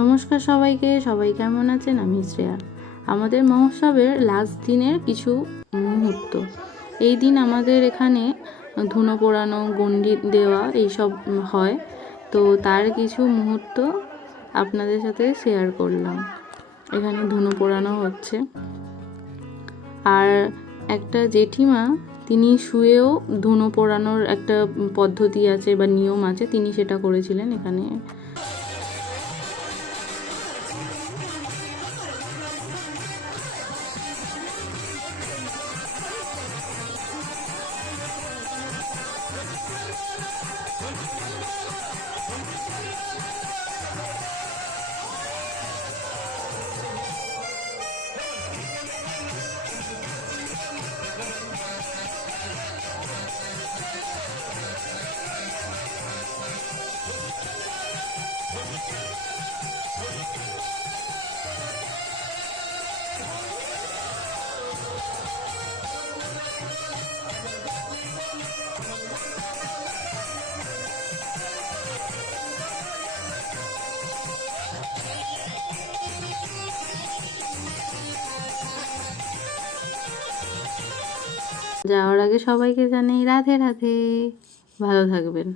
নমস্কার সবাইকে, সবাই কেমন আছেন? আমি শ্রেয়া। আমাদের মহোৎসবের লাস্ট দিনের কিছু মুহূর্ত। এই দিন আমাদের এখানে ধুনো পোড়ানো, গণ্ডি দেওয়া এইসব হয়। তো তার কিছু মুহূর্ত আপনাদের সাথে শেয়ার করলাম। এখানে ধুনো পোড়ানো হচ্ছে, আর একটা জেঠিমা তিনি শুয়েও ধুনো পোড়ানোর একটা পদ্ধতি আছে বা নিয়ম আছে, তিনি সেটা করেছিলেন। এখানে যাওয়ার আগে সবাইকে জানাই রাধে রাধে। ভালো থাকবেন।